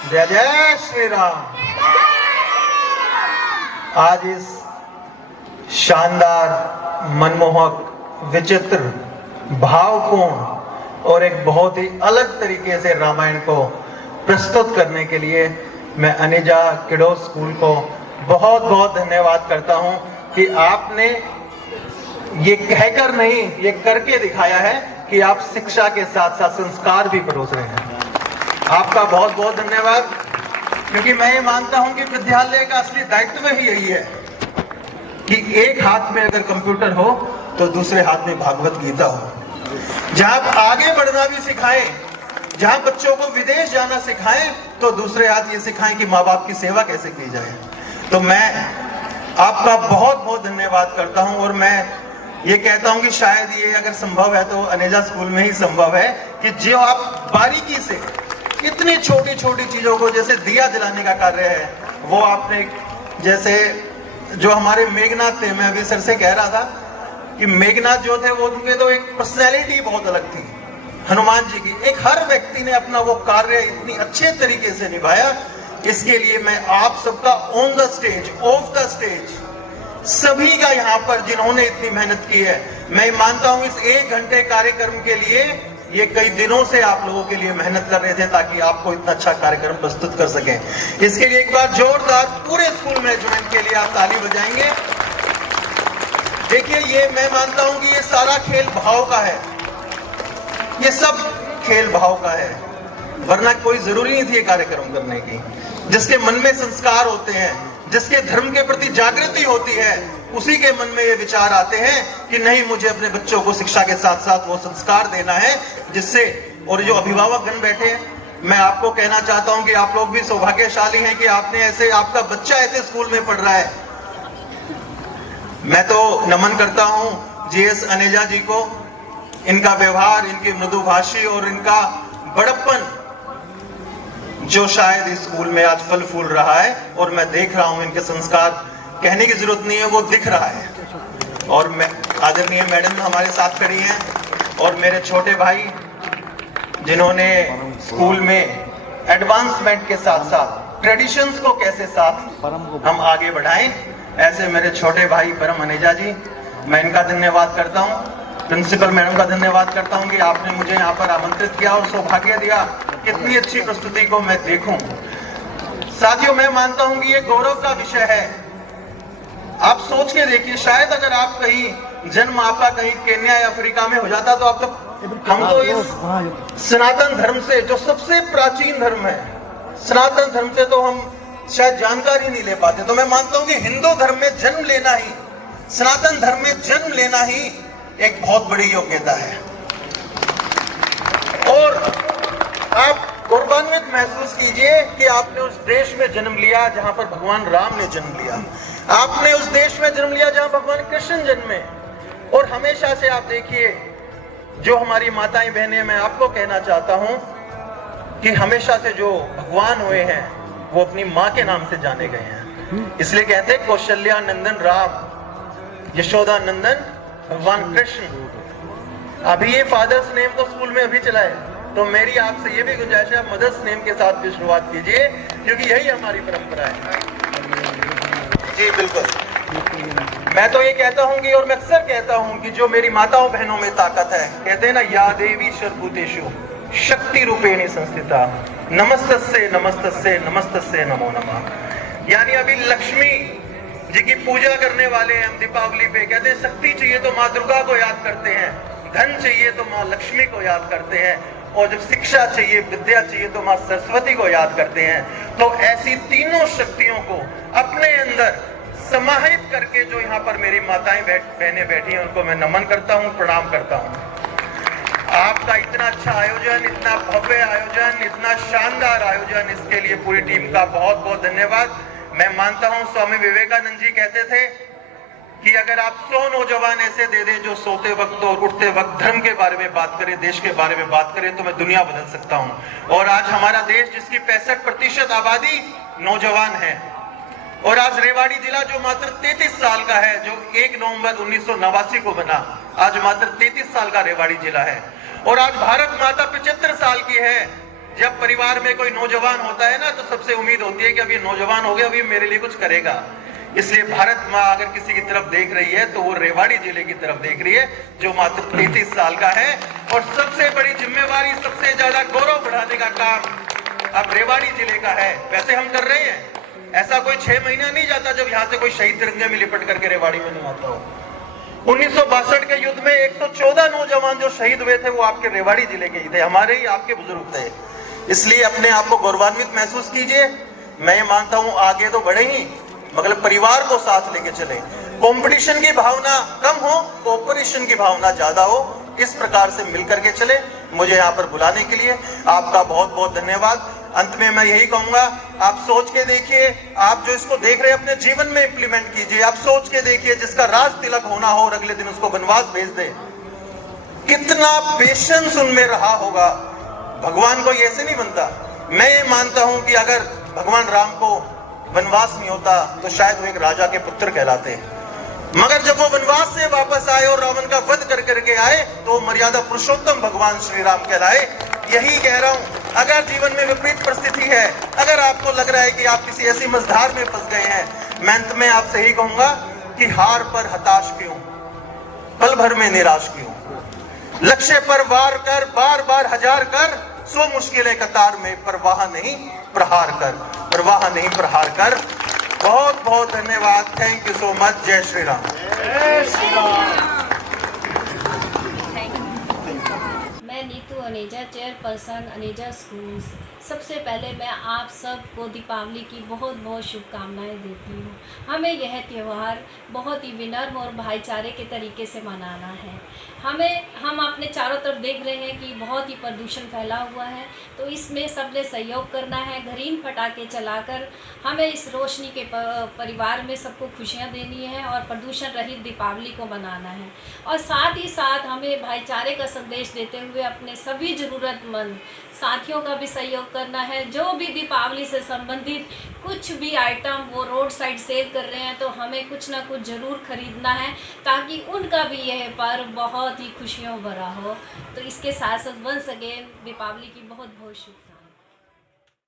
जय जय श्री राम। आज इस शानदार, मनमोहक, विचित्र, भावपूर्ण और एक बहुत ही अलग तरीके से रामायण को प्रस्तुत करने के लिए मैं अनेजा किडो स्कूल को बहुत बहुत धन्यवाद करता हूं कि आपने ये कहकर नहीं, ये करके दिखाया है कि आप शिक्षा के साथ साथ संस्कार भी परोस रहे हैं। आपका बहुत बहुत धन्यवाद, क्योंकि मैं ये मानता हूं कि विद्यालय का असली दायित्व ही यही है कि एक हाथ में अगर कंप्यूटर हो तो दूसरे हाथ में भागवत गीता हो। जहां आप आगे बढ़ना भी सिखाएं, जहां बच्चों को विदेश जाना सिखाएं, तो दूसरे हाथ ये सिखाएं कि माँ बाप की सेवा कैसे की जाए। तो मैं आपका बहुत बहुत धन्यवाद करता हूं और मैं ये कहता हूं कि शायद ये अगर संभव है तो अनेजा स्कूल में ही संभव है कि जो आप बारीकी से इतनी छोटी छोटी चीजों को, जैसे दिया जलाने का कार्य है, वो आपने, जैसे जो हमारे मेघनाथ थे, मैं अभी सर से कह रहा था कि मेघनाथ जो थे वो उनके तो एक पर्सनैलिटी बहुत अलग थी। हनुमान जी की एक हर व्यक्ति ने अपना वो कार्य इतनी अच्छे तरीके से निभाया। इसके लिए मैं आप सबका on the stage, of the stage, सभी का यहाँ पर जिन्होंने इतनी मेहनत की है, मैं मानता हूं इस 1 घंटे कार्यक्रम के लिए ये कई दिनों से आप लोगों के लिए मेहनत कर रहे थे ताकि आपको इतना अच्छा कार्यक्रम प्रस्तुत कर सकें। इसके लिए एक बार जोरदार पूरे स्कूल मैनेजमेंट के लिए आप ताली बजाएंगे। देखिए, ये मैं मानता हूं कि ये सारा खेल भाव का है, ये सब खेल भाव का है, वरना कोई जरूरी नहीं थी ये कार्यक्रम करने की। जिसके मन में संस्कार होते हैं, जिसके धर्म के प्रति जागृति होती है, उसी के मन में ये विचार आते हैं कि नहीं, मुझे अपने बच्चों को शिक्षा के साथ साथ वो संस्कार देना है जिससे। और जो अभिभावक गण बैठे हैं, मैं आपको कहना चाहता हूं कि आप लोग भी सौभाग्यशाली हैं कि आपने ऐसे, आपका बच्चा ऐसे स्कूल में पढ़ रहा है। मैं तो नमन करता हूं जीएस अनेजा जी को, इनका व्यवहार, इनकी मृदुभाषी और इनका बड़प्पन जो शायद इस स्कूल में आज फल फूल रहा है। और मैं देख रहा हूं इनके संस्कार, कहने की जरूरत नहीं है, वो दिख रहा है। और मैं, आदरणीय मैडम हमारे साथ खड़ी हैं, और मेरे छोटे भाई जिन्होंने स्कूल में एडवांसमेंट के साथ साथ ट्रेडिशंस को कैसे साथ हम आगे बढ़ाएं, ऐसे मेरे छोटे भाई परम अनेजा जी, मैं इनका धन्यवाद करता हूं। प्रिंसिपल मैडम का धन्यवाद करता हूं कि आपने मुझे यहाँ पर आमंत्रित किया और सौभाग्य दिया कितनी अच्छी प्रस्तुति को मैं देखूं। साथियों, मैं मानता हूं कि ये गौरव का विषय है। आप सोच के देखिए, शायद अगर आप कहीं जन्म आपका कहीं केन्या या अफ्रीका में हो जाता तो आप तो, हम तो इस सनातन धर्म से, जो सबसे प्राचीन धर्म है, सनातन धर्म से तो हम शायद जानकारी नहीं ले पाते। तो मैं मानता हूं कि हिंदू धर्म में जन्म लेना ही, सनातन धर्म में जन्म लेना ही एक बहुत बड़ी योग्यता है। और आप गौरवान्वित महसूस कीजिए कि आपने उस देश में जन्म लिया जहां पर भगवान राम ने जन्म लिया। आपने उस देश में जन्म लिया जहां भगवान कृष्ण जन्मे। और हमेशा से आप देखिए, जो हमारी माताएं बहनें, मैं आपको कहना चाहता हूं कि हमेशा से जो भगवान हुए हैं वो अपनी मां के नाम से जाने गए हैं। इसलिए कहते हैं कौशल्या नंदन राम, यशोदा नंदन भगवान कृष्ण। अभी ये फादर्स नेम तो स्कूल में अभी चला है, तो मेरी आपसे ये भी गुंजाइश है, मदर्स नेम के साथ भी शुरुआत कीजिए, क्योंकि यही हमारी परंपरा है। जी बिल्कुल, मैं तो ये कहता हूं कि, और मैं अक्सर कहता हूं कि जो मेरी माताओं बहनों में ताकत है, कहते हैं ना, या देवी सर्वभूतेषु शक्ति रूपेण संस्थिता, नमस्तस्ये नमस्तस्ये नमस्तस्ये नमो नमः। यानी अभी लक्ष्मी जी की पूजा करने वाले हैं हम दीपावली पे, कहते हैं शक्ति चाहिए तो माँ दुर्गा को याद करते हैं, धन चाहिए तो माँ लक्ष्मी को याद करते हैं, और जब शिक्षा चाहिए, विद्या चाहिए तो माँ सरस्वती को याद करते हैं। तो ऐसी तीनों शक्तियों को अपने अंदर समाहित करके जो यहाँ पर मेरी माताएं बहनें बैठी हैं, उनको मैं नमन करता हूँ, प्रणाम करता हूँ। आपका इतना अच्छा आयोजन, इतना भव्य आयोजन, इतना शानदार आयोजन, इसके लिए पूरी टीम का बहुत बहुत धन्यवाद। मैं मानता हूं स्वामी विवेकानंद जी कहते थे कि अगर आप 100 नौजवान ऐसे दे दें जो सोते वक्त और उठते वक्त धर्म के बारे में बात करें, देश के बारे में बात करें, तो मैं दुनिया बदल सकता हूं। और आज हमारा देश, जिसकी 65% आबादी नौजवान है, और आज रेवाड़ी जिला जो मात्र 33 साल का है, जो 1 नवंबर 1989 को बना, आज मात्र 33 साल का रेवाड़ी जिला है। और आज भारत माता 75 साल की है, जब परिवार में कोई नौजवान होता है ना, तो सबसे उम्मीद होती है कि अब ये नौजवान हो गया, अभी मेरे लिए कुछ करेगा। इसलिए भारत माँ अगर किसी की तरफ देख रही है तो वो रेवाड़ी जिले की तरफ देख रही है, जो मात्र 33 साल का है। और सबसे बड़ी जिम्मेवारी, सबसे ज्यादा गौरव बढ़ाने का काम अब रेवाड़ी जिले का है। वैसे हम कर रहे हैं, ऐसा कोई 6 महीना नहीं जाता जब यहाँ से कोई शहीद तिरंगे में लिपट करके रेवाड़ी में नहीं आता हो। 1962 के युद्ध में 114 नौजवान जो शहीद हुए थे वो आपके रेवाड़ी जिले के ही थे, हमारे ही आपके बुजुर्ग थे। इसलिए अपने आप को गौरवान्वित महसूस कीजिए। मैं ये मानता हूं आगे तो बढ़े ही, मगर परिवार को साथ लेके चले। कंपटीशन की भावना कम हो, कोऑपरेशन की भावना ज्यादा हो, इस प्रकार से मिलकर के चले। मुझे यहाँ पर बुलाने के लिए आपका बहुत बहुत धन्यवाद। अंत में मैं यही कहूंगा, आप सोच के देखिए, आप जो इसको देख रहे हैं अपने जीवन में इंप्लीमेंट कीजिए। आप सोच के देखिए, जिसका राज तिलक होना हो और अगले दिन उसको वनवास भेज दे, कितना पेशेंस उनमें रहा होगा। भगवान कोई ऐसे नहीं बनता। मैं ये मानता हूं कि अगर भगवान राम को वनवास नहीं होता तो शायद वो एक राजा के पुत्र कहलाते, मगर जब वो वनवास से वापस आए और रावण का वध कर करके आए तो मर्यादा पुरुषोत्तम भगवान श्री राम कहलाए। यही कह रहा हूं, अगर जीवन में विपरीत परिस्थिति है, अगर आपको लग रहा है कि आप किसी ऐसी मझधार में फंस गए हैं, मैं अंत में आपसे यही कहूंगा कि हार पर हताश क्यों, पल भर में निराश क्यों। लक्ष्य पर वार कर, बार बार हजार कर, सो मुश्किलें कतार में, परवाह नहीं प्रहार कर, परवाह नहीं प्रहार कर। बहुत बहुत धन्यवाद। Thank you so much. जय श्री राम। मैं नीतू अनेजा, चेयरपर्सन अनेजा स्कूल्स। सबसे पहले मैं आप सबको दीपावली की बहुत बहुत शुभकामनाएं देती हूँ। हमें यह त्यौहार बहुत ही विनम्र और भाईचारे के तरीके से मनाना है। हम अपने चारों तरफ देख रहे हैं कि बहुत ही प्रदूषण फैला हुआ है, तो इसमें सबने सहयोग करना है। घरीन पटाखे चलाकर हमें इस रोशनी के परिवार में सबको खुशियाँ देनी है और प्रदूषण रहित दीपावली को मनाना है। और साथ ही साथ हमें भाईचारे का संदेश देते हुए अपने सभी ज़रूरतमंद साथियों का भी सहयोग करना है। जो भी दीपावली से संबंधित कुछ भी आइटम वो रोड साइड सेल कर रहे हैं, तो हमें कुछ ना कुछ ज़रूर खरीदना है, ताकि उनका भी यह पर्व बहुत ही खुशियों भरा हो। तो इसके साथ साथ वंस अगेन दीपावली की बहुत बहुत शुभकामनाएं।